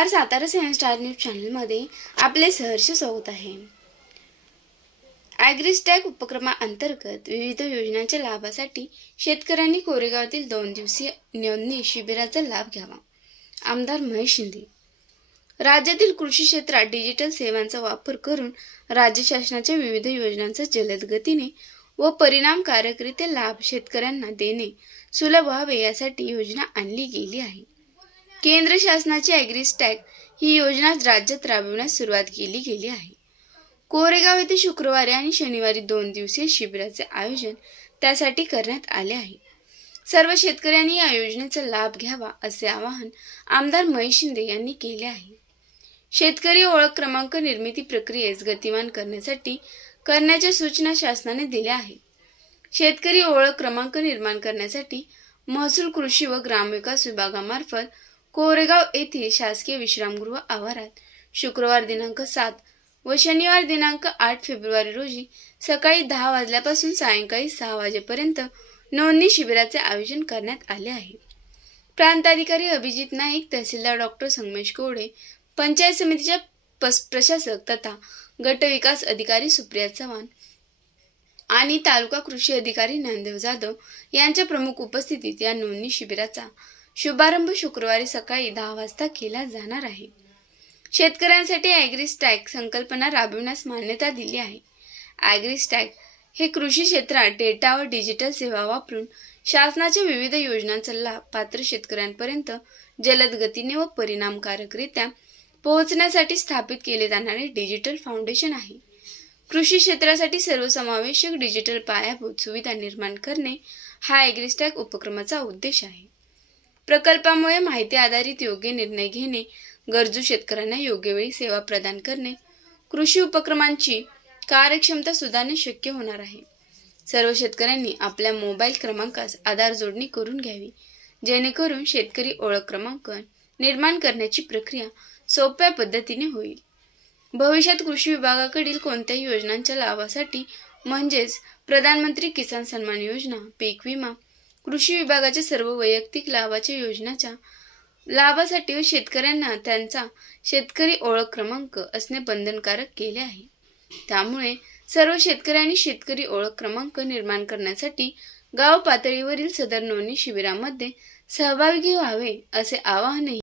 नमस्कार सातारा सेवन star news चॅनलमध्ये आपले सहर्ष स्वागत आहे. ॲग्रिस्टॅक उपक्रमाअंतर्गत विविध योजनांच्या लाभासाठी शेतकऱ्यांनी कोरेगावातील दोन दिवसीय नोंदणी शिबिराचा लाभ घ्यावा. आमदार महेश शिंदे. राज्यातील कृषी क्षेत्रात डिजिटल सेवांचा वापर करून राज्य शासनाच्या विविध योजनांचा जलद गतीने व परिणामकारकरित्या लाभ शेतकऱ्यांना देणे सुलभ व्हावे यासाठी योजना आणली गेली आहे. केंद्र शासनाची ॲग्रिस्टॅग ही योजना राज्यात राबविण्यास सुरुवात केली गेली आहे. कोरेगाव येथे शुक्रवारी आणि शनिवारी दोन दिवसीय शिबिराचे आयोजन त्यासाठी करण्यात आले आहे. सर्व शेतकऱ्यांनी या योजनेचा लाभ घ्यावा असे आवाहन आमदार महेश शिंदे यांनी केले आहे. शेतकरी ओळख क्रमांक निर्मिती प्रक्रियेस गतिमान करण्यासाठी करण्याच्या सूचना शासनाने दिल्या आहेत. शेतकरी ओळख क्रमांक निर्माण करण्यासाठी महसूल कृषी व ग्रामविकास विभागामार्फत कोरेगाव येथील शासकीय विश्रामगृह आवारात. शुक्रवार दिनांक सात व शनिवार दिनांक आठ फेब्रुवारी रोजी सकाळी दहा वाजल्यापासून सायंकाळी सहा वाजेपर्यंत नोंदणी शिबिराचे आयोजन करण्यात आले आहे. प्रांताधिकारी अभिजित नाईक तहसीलदार डॉक्टर संगमेश कोवडे पंचायत समितीच्या पस प्रशासक तथा गट विकास अधिकारी सुप्रिया चव्हाण आणि तालुका कृषी अधिकारी ज्ञानदेव जाधव यांच्या प्रमुख उपस्थितीत या नोंदणी शिबिराचा शुभारंभ शुक्रवारी सकाळी दहा वाजता केला जाणार आहे. शेतकऱ्यांसाठी ॲग्रिस्टॅग संकल्पना राबविण्यास मान्यता दिली आहे. ॲग्रिस्टॅग हे कृषी क्षेत्रात डेटा व डिजिटल सेवा वापरून शासनाच्या विविध योजनांचा लाभ पात्र शेतकऱ्यांपर्यंत जलद गतीने व परिणामकारकरित्या पोहोचण्यासाठी स्थापित केले जाणारे डिजिटल फाउंडेशन आहे. कृषी क्षेत्रासाठी सर्वसमावेशक डिजिटल पायाभूत सुविधा निर्माण करणे हा ॲग्रिस्टॅग उपक्रमाचा उद्देश आहे. प्रकल्पामुळे माहिती आधारित योग्य निर्णय घेणे गरजू शेतकऱ्यांना योग्य वेळी सेवा प्रदान करणे कृषी उपक्रमांची कार्यक्षमता सुधारणे शक्य होणार आहे. सर्व शेतकऱ्यांनी आपल्या मोबाईल क्रमांकास आधार जोडणी करून घ्यावी. जेणेकरून शेतकरी ओळख क्रमांक निर्माण करण्याची प्रक्रिया सोप्या पद्धतीने होईल. भविष्यात कृषी विभागाकडील कोणत्याही योजनांच्या लाभासाठी म्हणजेच प्रधानमंत्री किसान सन्मान योजना पीक विमा कृषी विभागाच्या सर्व वैयक्तिक लाभाच्या योजनाच्या लाभासाठी व शेतकऱ्यांना त्यांचा शेतकरी ओळख क्रमांक असणे बंधनकारक केले आहे. त्यामुळे सर्व शेतकऱ्यांनी शेतकरी ओळख क्रमांक निर्माण करण्यासाठी गाव पातळीवरील सदर नोंदणी शिबिरामध्ये सहभागी व्हावे असे आवाहनही